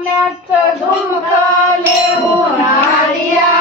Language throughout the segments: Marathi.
सोन्याचं झुमकले होणारिया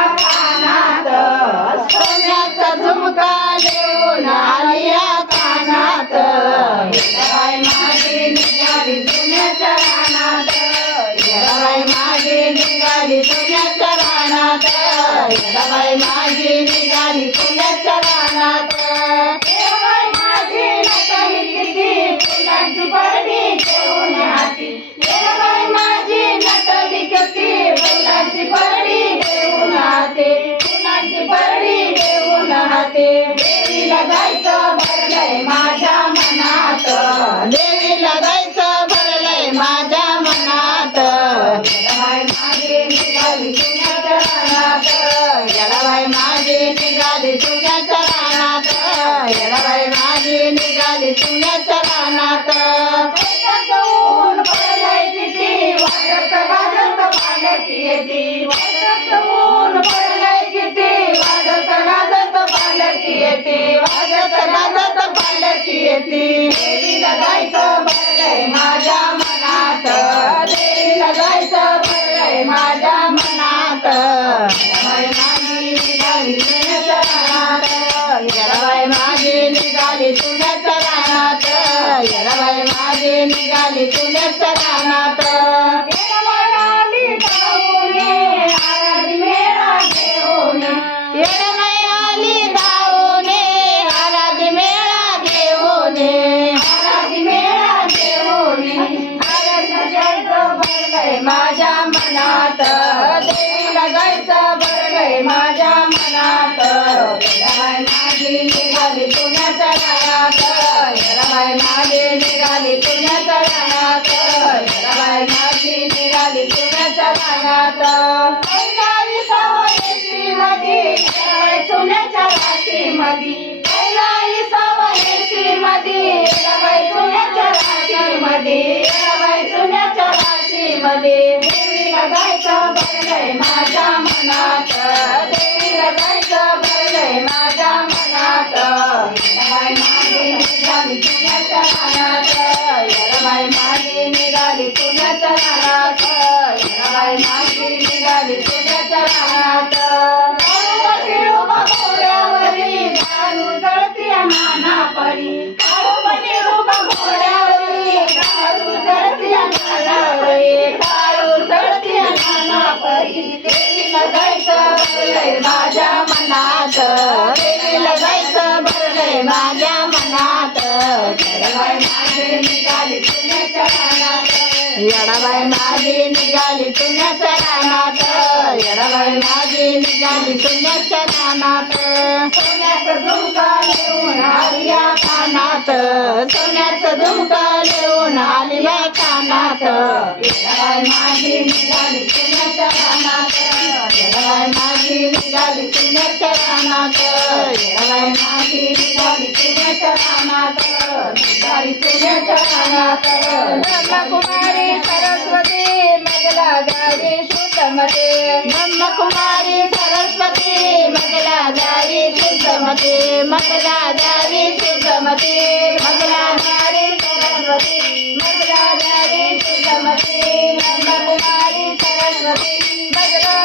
निघाली तुझ्याच्या आराधी मेळा घेऊन ये. येडाबाई आली धावून ये, आराधी मेळा घेऊन ये. आराधी मेळा घेऊन ये. आराधी जायचं भरलंय माझ्या मनात देवीला जायचं भरलंय माझ्या मनात माझी निघाली माझी निघाली मधी चुन्याच्या राशी मधी मधी चुन्याच्या राशी मधी चुन्याच्या राशी देवीला जायचं भरलंय माझ्या मनात. देवीला जायचं भरलंय माझ्या मनात. येडाबाई माझी निघाली पुण्याच्या रानात. माझी निघाली रानात. जायचं भरलंय माझ्या मनात. देवीला जायचं भरलंय माझ्या मनात. येडाबाई माझी निघाली पुण्याच्या रानात येडाबाई माझी निघाली पुण्याच्या रानात येडाबाई माझी निघाली पुण्याच्या रानात सोन्याचं झुमका लिहून आली या कानात. सोन्याचं झुमका लिहून आली या कानात. येडाबाई माझी निघाली पुण्याच्या रानात निघाली पुण्याच्या रानात येडाबाई माती निघाली ब्रह्मकुमारी सरस्वती मजला गारी शुद्धमते ब्रह्मकुमारी सरस्वती मजला गारी शुद्धमते मजला गारी शुद्धमते मजला गारी सरस्वती. मजला गारी शुद्धमते ब्रह्मकुमारी सरस्वती मजला